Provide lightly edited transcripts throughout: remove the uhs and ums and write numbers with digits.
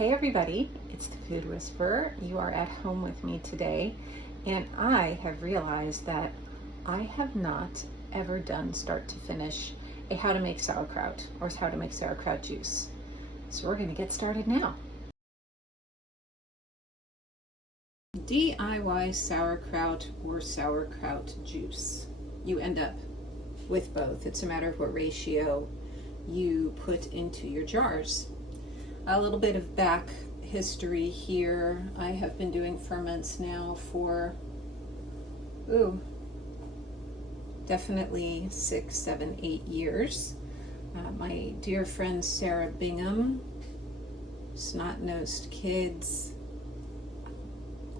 Hey everybody, it's the Food Whisperer. You are at home with me today, and I have realized that I have not ever done start to finish a how to make sauerkraut or how to make sauerkraut juice. So we're going to get started now. DIY sauerkraut or sauerkraut juice. You end up with both. It's a matter of what ratio you put into your jars. A little bit of back history here. I have been doing ferments now for, definitely 6, 7, 8 years. My dear friend Sarah Bingham, Snot-Nosed Kids,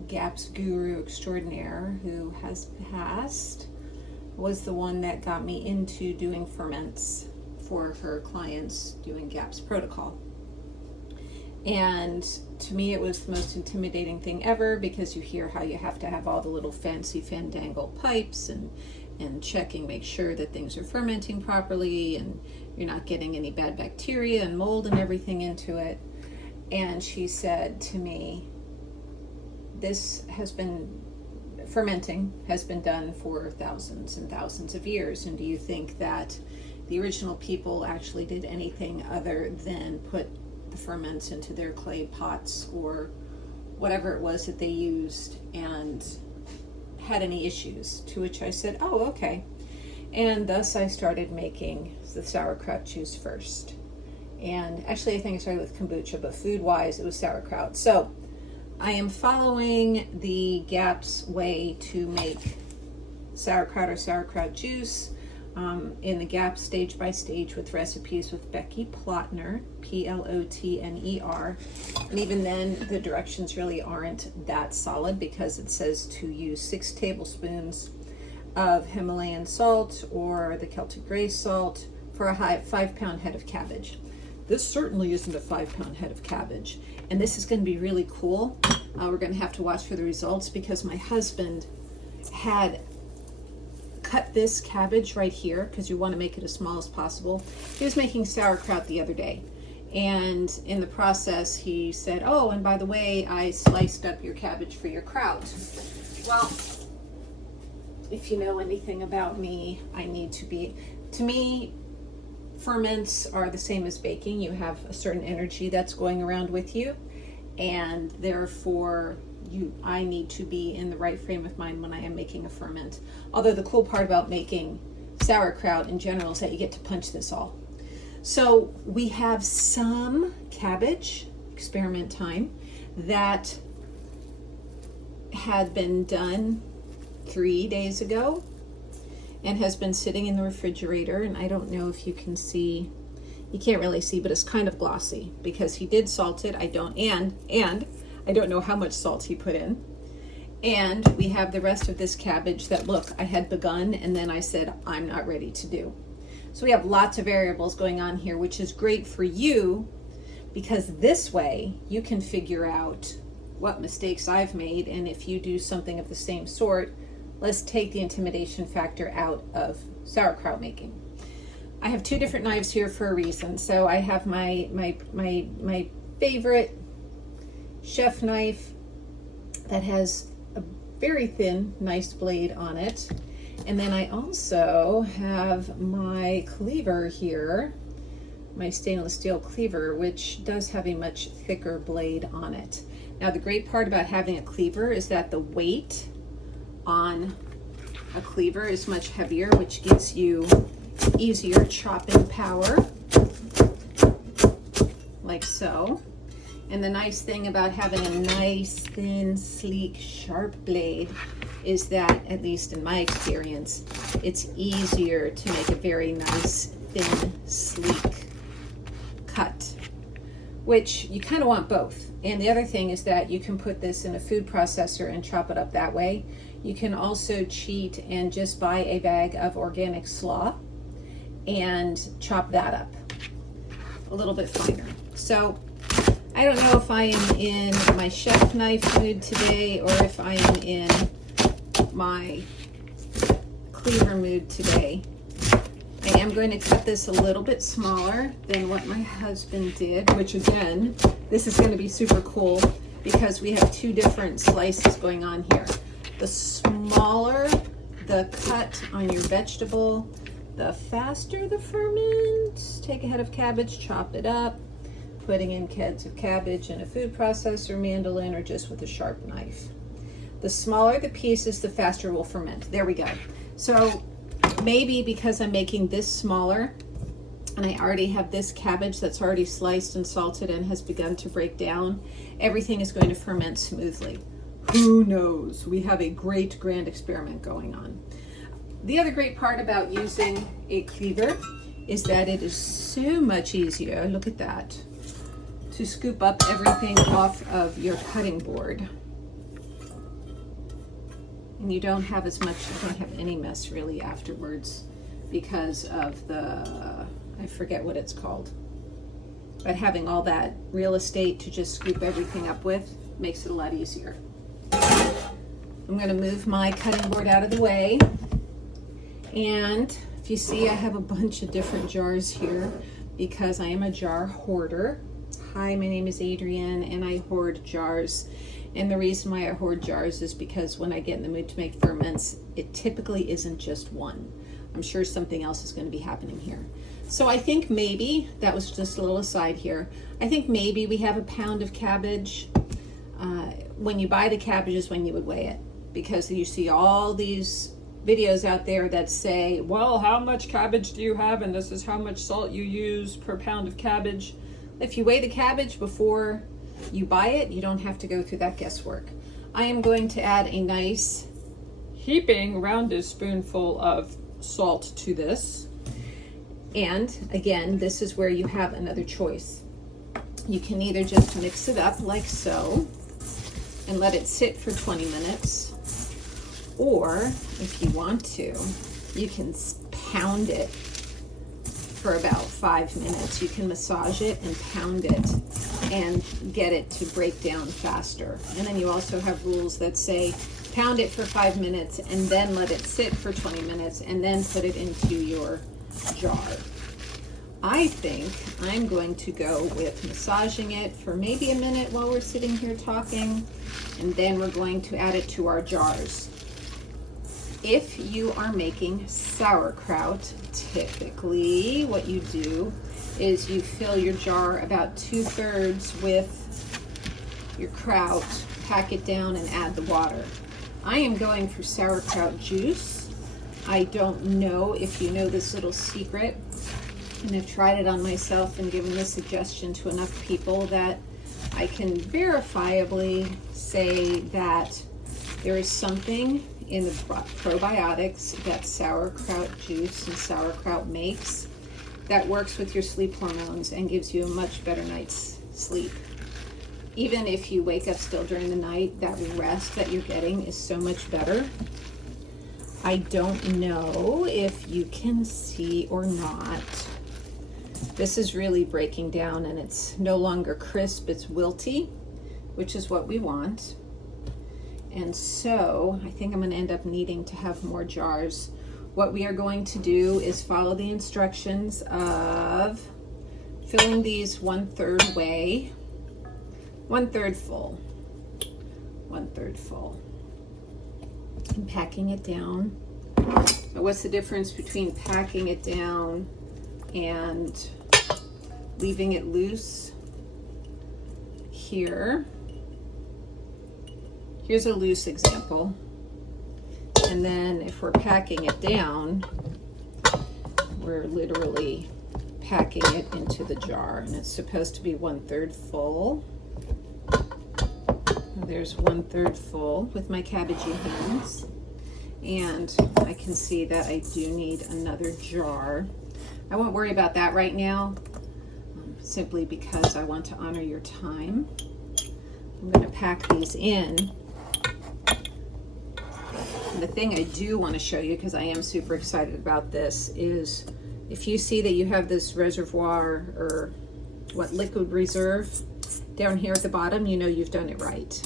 GAPS guru extraordinaire who has passed, was the one that got me into doing ferments for her clients doing GAPS protocol. And to me, it was the most intimidating thing ever, because you hear how you have to have all the little fancy fandangle pipes and make sure that things are fermenting properly and you're not getting any bad bacteria and mold and everything into it. And she said to me, fermenting has been done for thousands and thousands of years. And do you think that the original people actually did anything other than put the ferments into their clay pots or whatever it was that they used and had any issues? To which I said, oh, okay. And thus I started making the sauerkraut juice first. And actually, I think I started with kombucha, but food-wise, it was sauerkraut. So I am following the GAPS way to make sauerkraut or sauerkraut juice in the GAPS stage by stage with recipes with Becky Plotner, Plotner. And even then, the directions really aren't that solid, because it says to use 6 tablespoons of Himalayan salt or the Celtic gray salt for a 5-pound head of cabbage. This certainly isn't a 5-pound head of cabbage. And this is going to be really cool. We're going to have to watch for the results, because my husband had cut this cabbage right here, because you want to make it as small as possible. He was making sauerkraut the other day, and in the process he said, oh, and by the way, I sliced up your cabbage for your kraut. Well, if you know anything about me, to me, ferments are the same as baking. You have a certain energy that's going around with you, and therefore I need to be in the right frame of mind when I am making a ferment. Although the cool part about making sauerkraut in general is that you get to punch this all. So we have some cabbage, experiment time, that had been done 3 days ago and has been sitting in the refrigerator. And I don't know if you can see, you can't really see, but it's kind of glossy because he did salt it. I don't know how much salt he put in. And we have the rest of this cabbage that, look, I had begun and then I said, I'm not ready to do. So we have lots of variables going on here, which is great for you, because this way you can figure out what mistakes I've made. And if you do something of the same sort, let's take the intimidation factor out of sauerkraut making. I have 2 different knives here for a reason. So I have my favorite chef knife that has a very thin, nice blade on it. And then I also have my cleaver here, my stainless steel cleaver, which does have a much thicker blade on it. Now, the great part about having a cleaver is that the weight on a cleaver is much heavier, which gives you easier chopping power, like so. And the nice thing about having a nice, thin, sleek, sharp blade is that, at least in my experience, it's easier to make a very nice, thin, sleek cut, which you kind of want both. And the other thing is that you can put this in a food processor and chop it up that way. You can also cheat and just buy a bag of organic slaw and chop that up a little bit finer. So I don't know if I am in my chef knife mood today or if I am in my cleaver mood today. I am going to cut this a little bit smaller than what my husband did, which again, this is going to be super cool because we have two different slices going on here. The smaller the cut on your vegetable, the faster the ferment. Take a head of cabbage, chop it up, putting in heads of cabbage in a food processor, mandolin, or just with a sharp knife. The smaller the pieces, the faster it will ferment. There we go. So maybe because I'm making this smaller and I already have this cabbage that's already sliced and salted and has begun to break down, everything is going to ferment smoothly. Who knows? We have a great grand experiment going on. The other great part about using a cleaver is that it is so much easier, look at that, to scoop up everything off of your cutting board. And you don't have as much, you don't have any mess really afterwards because of the, I forget what it's called. But having all that real estate to just scoop everything up with makes it a lot easier. I'm going to move my cutting board out of the way. And if you see, I have a bunch of different jars here because I am a jar hoarder. Hi, my name is Adrienne and I hoard jars. And the reason why I hoard jars is because when I get in the mood to make ferments, it typically isn't just one. I'm sure something else is going to be happening here. So I think maybe, that was just a little aside here, I think maybe we have a pound of cabbage. When you buy the cabbage is when you would weigh it, because you see all these videos out there that say, well, how much cabbage do you have? And this is how much salt you use per pound of cabbage. If you weigh the cabbage before you buy it, you don't have to go through that guesswork. I am going to add a nice heaping rounded spoonful of salt to this. And again, this is where you have another choice. You can either just mix it up like so and let it sit for 20 minutes, or if you want to, you can pound it for about 5 minutes. You can massage it and pound it and get it to break down faster. And then you also have rules that say pound it for 5 minutes and then let it sit for 20 minutes and then put it into your jar. I think I'm going to go with massaging it for maybe a minute while we're sitting here talking, and then we're going to add it to our jars. If you are making sauerkraut, typically what you do is you fill your jar about 2/3 with your kraut, pack it down and add the water. I am going for sauerkraut juice. I don't know if you know this little secret, and I've tried it on myself and given this suggestion to enough people that I can verifiably say that there is something in the probiotics that sauerkraut juice and sauerkraut makes that works with your sleep hormones and gives you a much better night's sleep. Even if you wake up still during the night, that rest that you're getting is so much better. I don't know if you can see or not. This is really breaking down and it's no longer crisp, it's wilty, which is what we want. And so I think I'm going to end up needing to have more jars. What we are going to do is follow the instructions of filling these 1/3 way, 1/3 full, 1/3 full, and packing it down. So what's the difference between packing it down and leaving it loose? Here's a loose example. And then if we're packing it down, we're literally packing it into the jar, and it's supposed to be 1/3 full. There's 1/3 full with my cabbagey hands. And I can see that I do need another jar. I won't worry about that right now, simply because I want to honor your time. I'm going to pack these in. And the thing I do want to show you, because I am super excited about this, is if you see that you have this reservoir or liquid reserve down here at the bottom, you know you've done it right.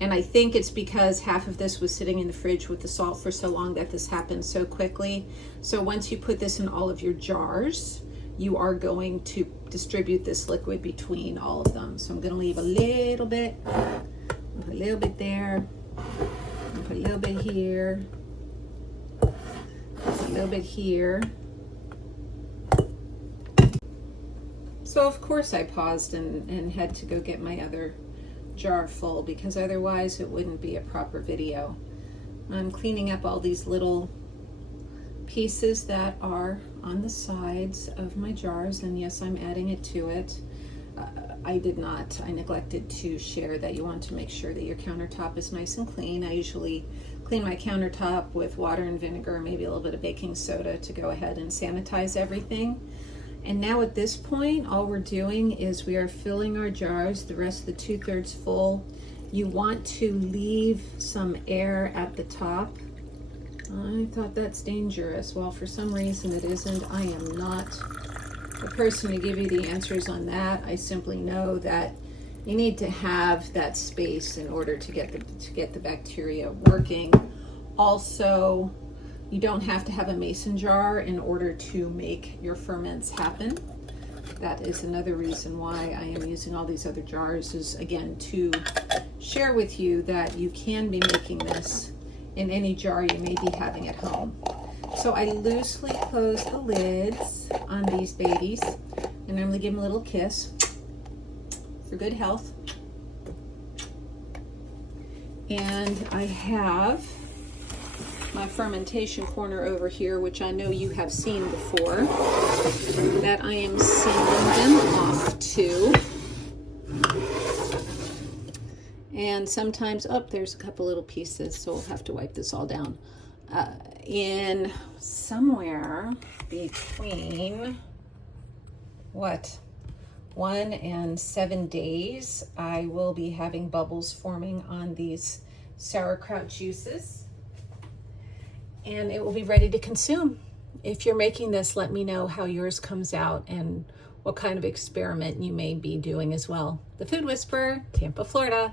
And I think it's because half of this was sitting in the fridge with the salt for so long that this happened so quickly. So once you put this in all of your jars, you are going to distribute this liquid between all of them. So I'm going to leave a little bit, put a little bit there, put a little bit here, a little bit here. So of course I paused and had to go get my other jar full, because otherwise it wouldn't be a proper video. I'm cleaning up all these little pieces that are on the sides of my jars, and yes, I'm adding it to it. I neglected to share that you want to make sure that your countertop is nice and clean. I usually clean my countertop with water and vinegar, maybe a little bit of baking soda to go ahead and sanitize everything. And now at this point, all we're doing is we are filling our jars, the rest of the 2/3 full. You want to leave some air at the top. I thought that's dangerous. Well, for some reason it isn't. I am not the person to give you the answers on that. I simply know that you need to have that space in order to get the bacteria working. Also, you don't have to have a mason jar in order to make your ferments happen. That is another reason why I am using all these other jars, is again to share with you that you can be making this in any jar you may be having at home. So I loosely close the lids on these babies, and I'm going to give them a little kiss for good health. And I have my fermentation corner over here, which I know you have seen before, that I am sending them off to. And sometimes, there's a couple little pieces, so we'll have to wipe this all down. In somewhere between 1 and 7 days, I will be having bubbles forming on these sauerkraut juices, and it will be ready to consume. If you're making this, let me know how yours comes out and what kind of experiment you may be doing as well. The Food Whisperer, Tampa, Florida.